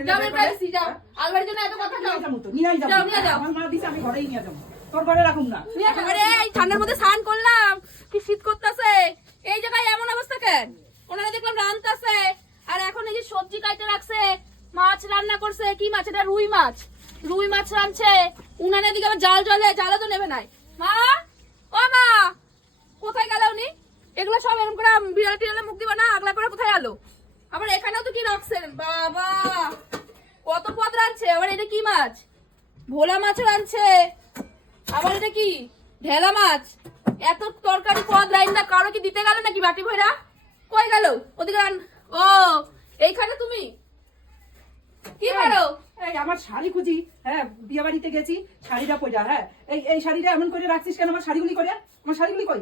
আলমারির জন্য এত কথা যাও নিয়ে যাব তো, নিয়েই যাব। যাও, নিয়ে যাও। আমার মা দিছে, আমি ঘরেই নিয়ে যাব। তোর ঘরে রাখুম না। আরে এই ঠান্ডার মধ্যে স্নান করলাম। কি শীত করতেছে? এই জায়গায় এমন অবস্থা কেন? ওনারা দেখলাম রান্তাছে আর এখন এই যে সবজি কাইতে রাখছে মাছ রান্না করছে। কি মাছ এটা? রুই মাছ। রুই মাছ রাঁধছে। উনানের দিকে আবার জাল জলে জালও তো নেবে নাই। মা? ও মা! কোথায় গেল উনি? এগুলো সব এরকম করে বিড়াল টিড়ালে মুখ দিবা না আগলা করে কোথায় আলো? আবার এখানেও তো কি রাখছেন? বাবা! কত পদ রাঁধছে? আবার এটা কি মাছ? ভোলা মাছ রাঁধছে। আবার এটা কি? ঢেলা মাছ। এত তরকারি পদ রাইন্দা কারও কি দিতে গেল নাকি বাটি ভইরা কই গেল? ওদিকে রান- ও এইখানে তুমি? কি করো এই আমার শাড়ি খুঁজি। হ্যাঁ বিয়ে বাড়িতে গেছি শাড়িটা পয়লা হ্যাঁ। এই এই শাড়িটা এমন করে রাখছিস কেন? আমার শাড়িগুলি করে আমার শাড়িগুলি কই?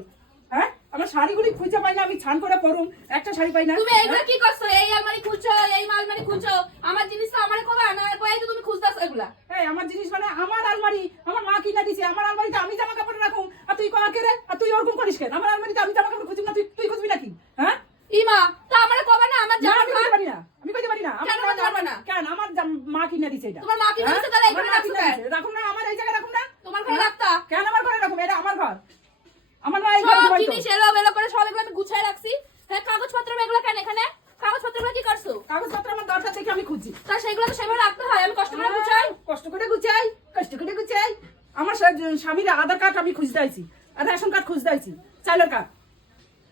হ্যাঁ? আমার শাড়িগুলি খুঁজে পাই না আমি ছান করে পরুম। একটা শাড়ি পাই না। তুমি এইগুলো কি করছ? এই আলমারি খুলছো এই আলমারি খুলছো। আমার জিনিস তো আমারে কবা না কই তুমি খুঁজতাছো এগুলা। এই আমার জিনিস মানে আমার আলমারি আমার মা কিনা দিছে। আমার আলমারিতে আমি জামা কাপড় রাখুম। আর তুই কাকে রে? আর তুই ওরকম করিস কেন? আমার আলমারিতে আমি জামা কাপড় খুঁজুম না তুই তুই খুঁজবি নাকি? হ্যাঁ? ইমা তা আমারে কবা না? আমার না, জামার আমি কইতে পারি না। আমি কইতে পারি না। আমার কেন মা বলতে পারবে না? কেন? আমার মা কিনা দিছে এটা। তোমার মা কিনে হ্যাঁ? দিছে, তাহলে আমার এখানে মা রাখছো কিনা কেন? দিছে। রাখুন না আমার এই জায়গায় রাখুন না তোমার ঘরে হ্যাঁ? রাখতা কেন আমার ঘরে রাখুন এটা আমার ঘর আমার মা এই ঘরে সব ঘুমাইতো। জিনিস এলো বেলো করে সব এগুলো আমি গুছাই রাখছি হ্যাঁ কাগজপত্র এগুলো কেন এখানে কাগজপত্রগুলো কি করছ কাগজপত্র আমার দরকার দেখে আমি খুঁজছি তা সেগুলো তো সেভাবে রাখতে হয় আমি কষ্ট করে গুছাই কষ্ট করে গুছাই কষ্ট করে গুছাই আমার স্বা- স্বামীর আধার কার্ড আমি খুঁজতে আইছি আর রেশন কার্ড খুঁজতে আইছি চাইলের কার্ড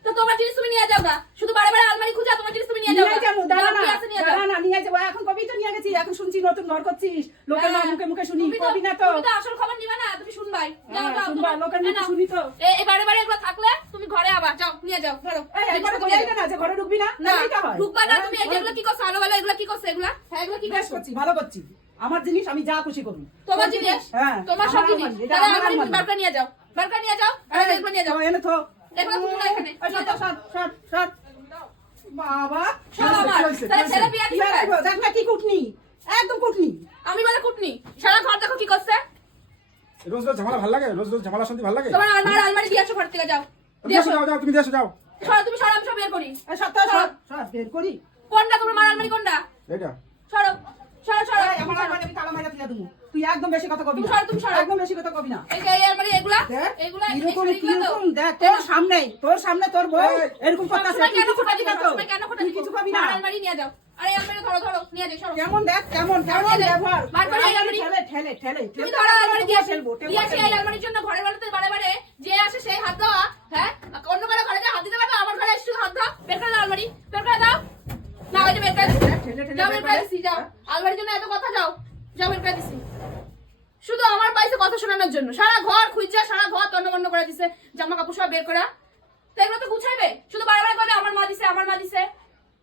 তো তোমার জিনিস তুমি নিয়ে যাও না শুধু বারে বারে আলমারি খুঁজা তোমার জিনিস তুমি নিয়ে যাও নিয়ে দাঁড়া না, কি আছে নিয়ে যাও দাঁড়া না, নিয়ে যাব। এখন কবেই তো নিয়ে গেছি, এখন শুনছি নতুন ঘর করছিস, লোকের হ্যাঁ। মুখে মুখে শুনি, কবি না তো। তুমি আসল খবর নিবা না তুমি শুনবাই হ্যাঁ, শুনবা, লোকের মুখে শুনি তো। এই- বারে বারে এগুলো থাকলে তুমি ঘরে আবার যাও নিয়ে যাও ধরো এই। না যে ঘরে ঢুকবি না, হয়। ঢুকবা না হ্যাঁ, তুমি এই যেগুলো কি করছ আলো এগুলো কি করছ এগুলা হ্যাঁ এগুলো কি ভালো করছি। আমার জিনিস আমি যা খুশি করি তোমার জিনিস? হ্যাঁ। তোমার সব জিনিস? তাহলে আমার আলমারি। বারকা নিয়ে যাও। বারকা নিয়ে যাও। আর এগুলো নিয়ে যাও। এনে থো। এগুলো তুমি না এখানে, যাও। সর, সর, সর। বাবা। সব আমার। তাহলে ছেলে বিয়ে? গো? দেখ না কি কুটনি। একদম কুটনি। আমি বলে কুটনি। সারা ঘর দেখো কি করছে। রোজ রোজ ঝামেলা ভালো লাগে? রোজ রোজ ঝামেলা শুনতে ভালো লাগে? তোমার আলমারি আলমারি দিয়ে আসো ঘর থেকে যাও। দিয়ে আসো যাও যাও তুমি দিয়ে যাও। সরো তুমি সরো আমি সব বের করি। সর, সর, সর, বের করি। কোনটা তোমার মার আলমারি কোনটা? এইটা। সরো। তুলে দেবো। তুই একদম বেশি কথা কবি তুমি না তুমি সরো। একদম বেশি কথা কবি না। এই যে এই আলমারি এগুলা? দেখ, এগুলা তোর সামনে তোর সামনে তোর বউ এরকম কথা সবসময় কেন খোটা দিবা তো? কেন খোটা দিবা কিছু কবি না? আলমারি নিয়ে যাও। আরে আলমারি ধরো ধরো নিয়ে যাও সরো। কেমন দেখ কেমন কেমন ব্যবহার? বার আলমারি- ঠেলে ঠেলে ঠেলে তুমি ধরো আলমারি দিয়ে আসি ঠেলবো, ঠেলবো, দিয়ে আসি এই আলমারির জন্য ঘরে বাড়িতে বারে বারে যে আসে সেই হাত দেওয়া হ্যাঁ? অন্য কারও ঘরে হাত দিতে পারবে আমার ঘরে এসে হাত দাও বের করে দাও আলমারি। বের করে দাও। না ওই যে বের করে বের করে। আলমারির জন্য এত কথা যাও। যাও করে দিছি। শুধু আমার পাইছে কথা শোনানোর জন্য। সারা ঘর খুঁজছে সারা ঘর তন্ন বন্ন করে দিছে জামা কাপড় সব বের করা। তো এগুলো তো গুছাইবে? শুধু বারে বারে কবে আমার মা দিছে আমার মা দিছে।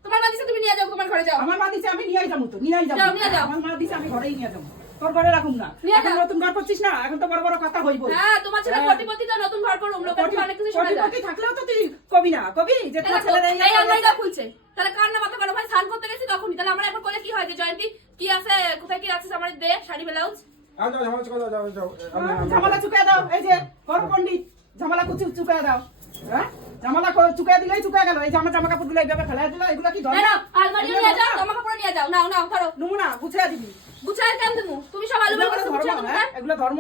তোমার মা দিছে তুমি নিয়ে যাও তোমার ঘরে যাও। আমার মা দিছে আমি নিয়ে যাব তো নিয়ে যাব। নিয়ে যাও। আমার মা দিছে আমি ঘরেই নিয়ে যাব। তোর ঘরে রাখুন না। এখন নতুন ঘর করছিস না? এখন তো বড় বড় কথা হইব হ্যাঁ তোমার ছেলে হ্যাঁ। কোটিপতি তো নতুন ঘর করুম লোকের মুখে অনেক কিছু শোনা যায়। কোটিপতি থাকলেও তো তুই কবি না কবি? যে তোর তাহলে এই আলমারিটা খুলছে। তাহলে কার না মাথা স্নান করতে গেছি তখনই। তাহলে আমরা এখন করলে কি হয়? যে জয়ন্তী কি আছে? কোথায় কি রাখছিস আমার দে? শাড়ি ব্লাউজ? যাও যাও ঝামেলা চুকায় দাও এই যে ঘর পণ্ডিত ঝামেলা কুচি চুকিয়ে দাও। হ্যাঁ? ঝামেলা চুকিয়ে দিলেই চুকিয়ে গেল। এই জামা জামা কাপড়গুলো এইভাবে ফেলা দিল এগুলো কি ধরে নাও আলমারি নিয়ে যাও জামা কাপড় নিয়ে যাও। নাও নাও ধরো। নমুনা গুছিয়ে দিবি। গুছিয়ে কেন তুমি? তুমি সব আলু ধর্ম গুছাই হ্যাঁ? এগুলো ধর্ম।